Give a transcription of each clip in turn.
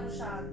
ndagushaka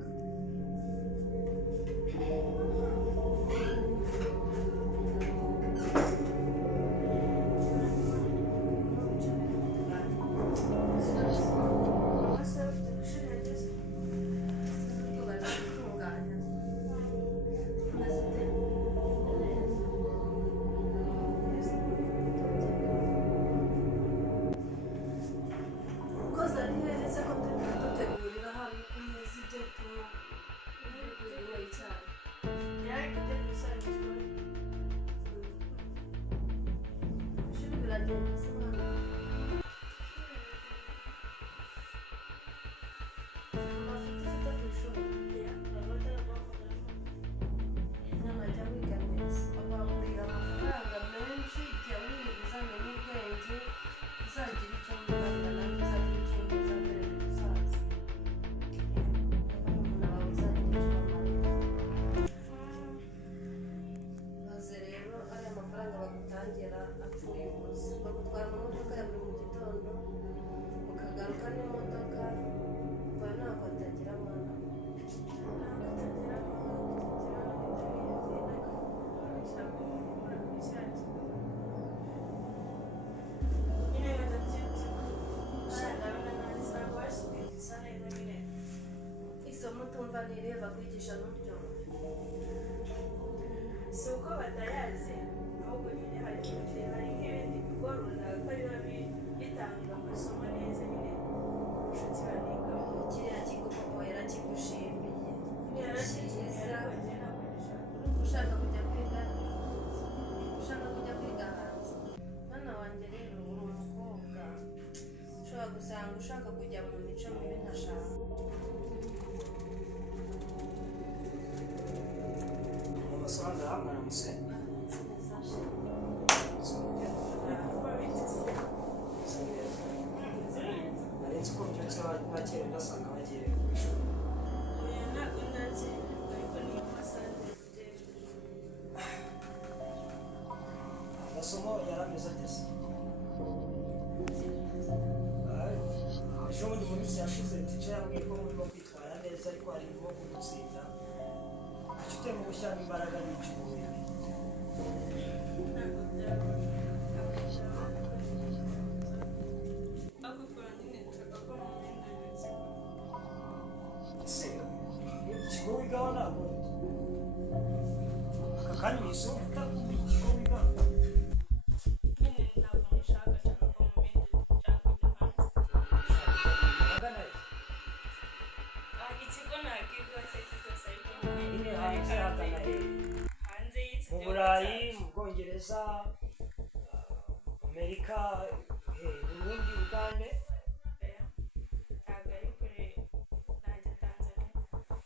kwigisha n'uryo si uko batayazi ahubwo nyine hari nk'ibindi bigo runaka biba bitangira amasomo neza nyine inshuti baniga kiriya kigo papa yarakigushimiye cyiza ushaka kujya kwiga hanze mwana wanjye rero uri umukobwa ushobora gusanga ushaka kujya mu mico mibi ntashaka saranda hamwe na muse narenze ko byose bakera ndasanga bagiye ku ishuri ntabwo ndazi ariko niyo masande amasomo yarameze ageze ejo bundi mu minsi yashize tice yambwiye ko murimo kwitwara neza ariko harimo kudutsinda ufite mu gushyiramo imbaraga nyinshi mu mubiri ikigo wigaho ntabwo aka kanya uhise wumva ikigo wigaho nyine ntabwo nishaka cyane ko mu bindi nshaka kujya hanze agana ikigo ntakigo cyose ariko nyine hanze hagana hanze y'iki mu Burayi mu Bwongereza Amerika Burundi Uganda ntabwo ari kure najya Tanzania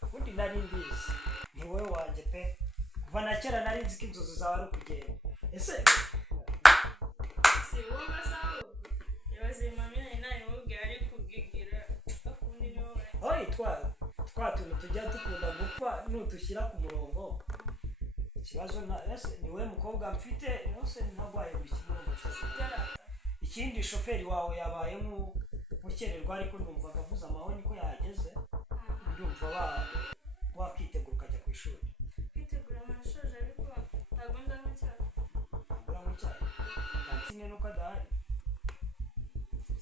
ubundi nari mbizi ni wowe wanjye pe kuva na kera nari nzi ko inzozi zawe ari ukugenda ese si wowe basaho yabazima mimi nawe mubwira ari kugigira akundi ni wowe oyi twa tuntu tujya dukunda gupfa nutushyira ku murongo ikibazo ni wowe mukobwa mfite yose ntagwaye buri kimwe mu mucozi ikindi shoferi wawe yabaye nk'ukererwa ariko ndumvaga avuze amahoni ko yahageze ndumva wakitegura ukajya ku ishuri kwitegura amashoje ariko ntabwo ndanywa cyane kantine nuko adahari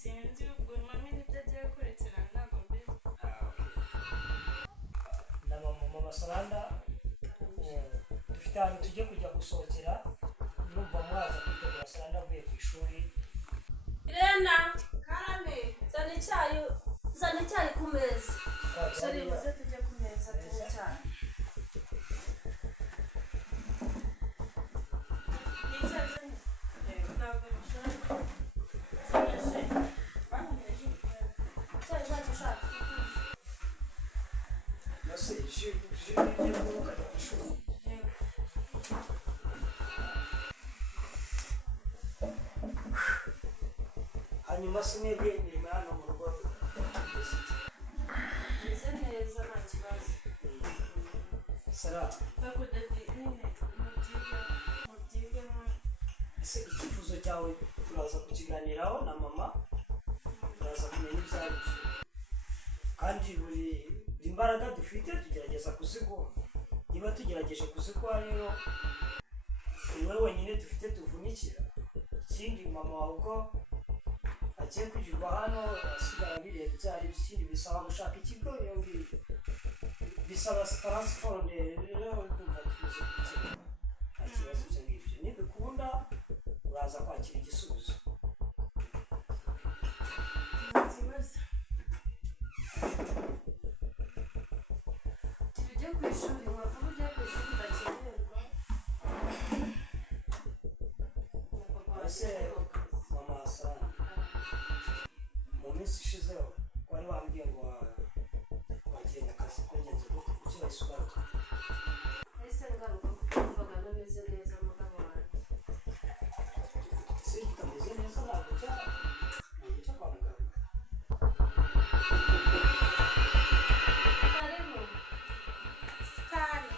sinzi ubwo mami nibyo agiye kurekera ntabwo mbizi na mama saranda dufite ahantu tujye kujya gusohokera numva mwaza kwitegura saranda avuye ku ishuri Irena karame zana icyayi ku meza sori muze tujye ku meza tunywe icyayi ntabwo nishaka icyayi ntacyo ushaka yose ukajya ku ishuri hanyuma sinebwe imirimo hano mu rugo meze neza nta kibazo sara ese icyifuzo cyawe turaza kukiganiraho na mama turaza kumenya ibyo ari byo kandi buri imbaraga dufite tugerageza kuzikora. Niba tugerageje kuzikora rero ni wowe wenyine dufite tuvunikira. Ikindi mama wawe ubwo agiye kujirwa hano asigara bireba byari ikindi bisaba gushaka ikigo bisaba transport rero kumva tuzi gukira. Ikibazo cyo ngibyo nibikunda uraza kwakira igisubizo. tujye ku ishuri wavuga ujya ku ishuri bakererwa ese mama saranda mu minsi ishize wari wambwiye ngo wagiye mu kazi kwegenze gute icyo wisubiza ese ngaruka kumvaga nameze neza mugabo wanjye ese kitameze neza ntabwo cya kwa muganga. karimo sikari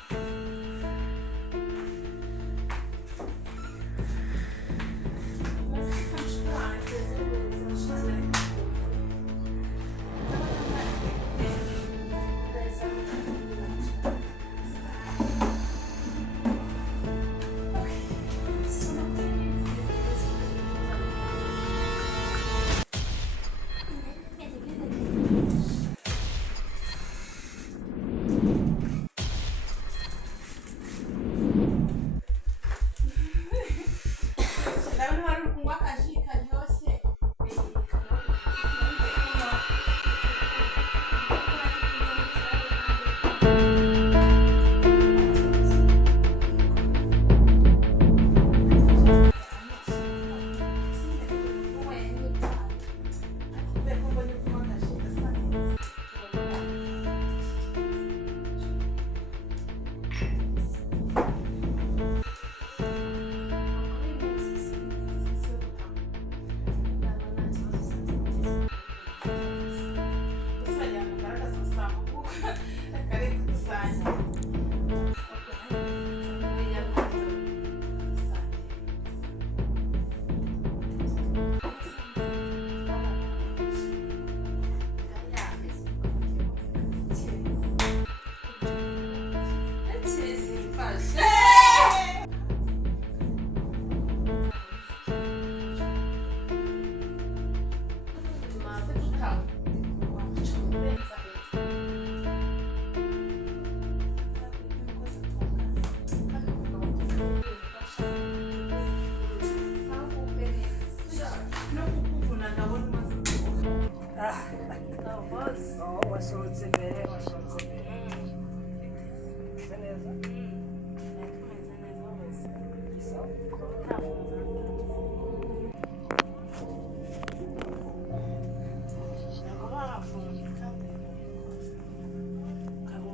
wasohotse mbere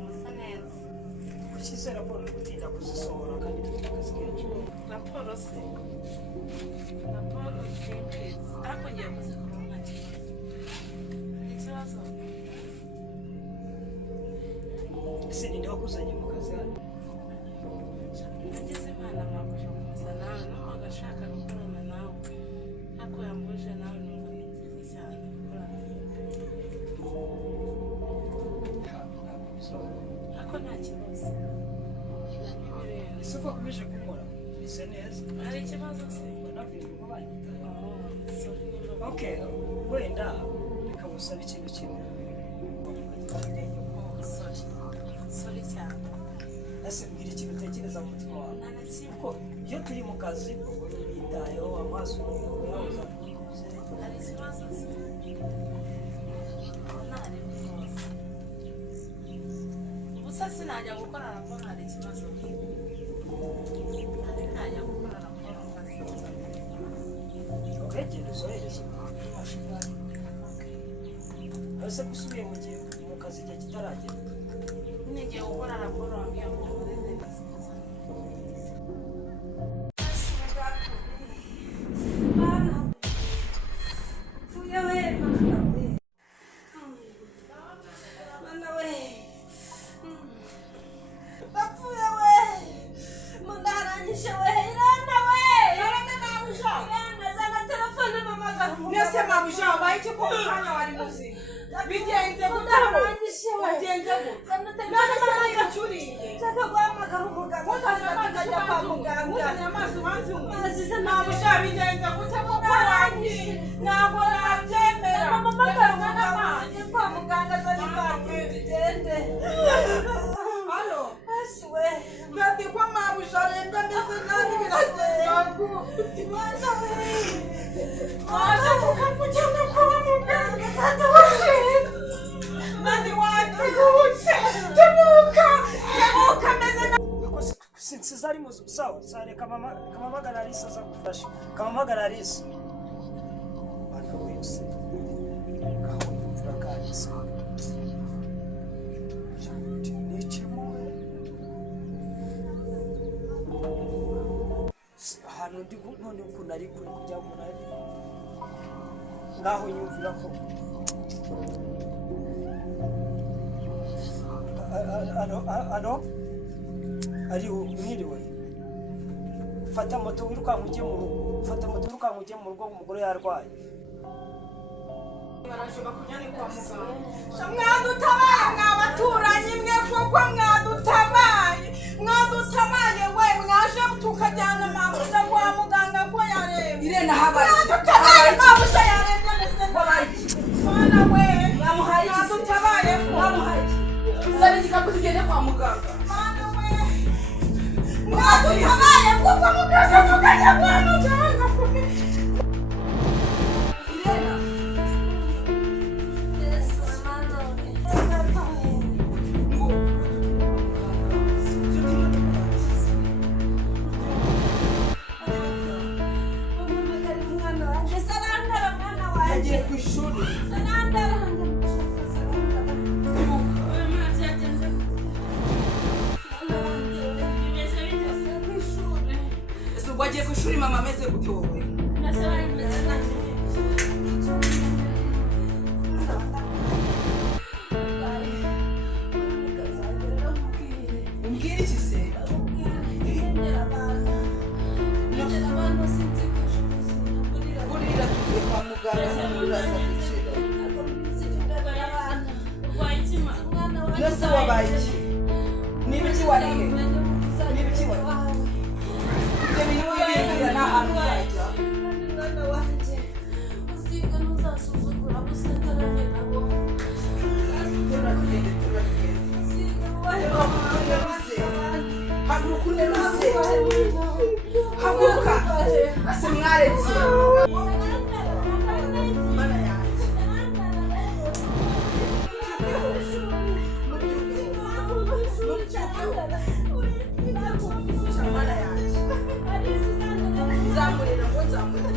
bisa neza kuki raporo uri gutinda kuzisohora kandi dufite akazi kenshi. Raporo se raporo simbizi ariko ngiye kuzikora nta kibazo. ese ninde wakuzanye mu kazi hano? Nagize imana mpamuje kuza nawe n'ubu agashaka gukorana nawe ariko yambuje nawe numva ni byiza cyane gukorana ariko nta kibazo. ese uko wakomeje gukora bisa neza hari ikibazo se? Okay, wenda reka musaba ikintu kimwe. Sorry cyane. Ese mbwira ikintu utekereza mu mutima wawe. Kuko iyo turi mu kazi yitayeho amaso yabuza hari ikibazo se? Ntari bibazo. Ubusa sinajya gukora raporo hari ikibazo. Najya gukora raporo nkasiza. Okay, genda uzohereze amashanyarazi. Ese gusubiye mu gihe mu kazi igihe kitaragera. Ngiye gukora raporo wambwiye ngo ureze gasiza. none mama yacuriye Shaka guhamagara umuganga akaza tukajya kwa muganga. Muzanye amazi ubanze umwe ntabwo ushabigenza gute kuko wanjye ntabwo nabyemera Amamagara umuganga kwa muganga azanye ivange bigende. halo Aswe. ngati kwa mabusha renga mbese nabi biragenda Mwana we. aje tukamujyana kwa muganga nani wategutse tebuka meze na sinzi ari muzu sawa sare kamamagara Alisa za gufasha kamamagara Alisa bana wese ngaho imvura kanisa nikimuwe hano ndi none ukuntu ari kure kujya mu nari ngaho nyumvira ko ano ari mwiriwe fata moto wirukanka ujye mu rugo fata moto wirukanka ujye mu rugo umugore yarwaye barashoba kunyana kwa muganga mwadutabaye mwabaturanyi mwe kuko mwadutabaye we mwaje tukajyana mabusha kwa muganga ko yareba Irena habaye. mabusha yareba mbese mwana we mwadutabaye Sare igikapu tugende kwa muganga. mwana we mwadutabaye kuko muganga tukajya kwa muganga Irena. Yes, mama. Umumagara umwana wanjye sarandara mwana wanjye. yagiye ku ishuri Sarandara. ese ubwo agiye ku ishuri mama ameze gute wowe umbwire iki se burira tugiye kwa muganga buriraza gukira mbese wabaye iki niba iki wariye niba iki wariye ibyo bintu wibwira ni ahantu uzajya turagende haguruka uneruze haguruka ase mwaretse mana yanjye mana yanjye nzamurira ngo nzamurira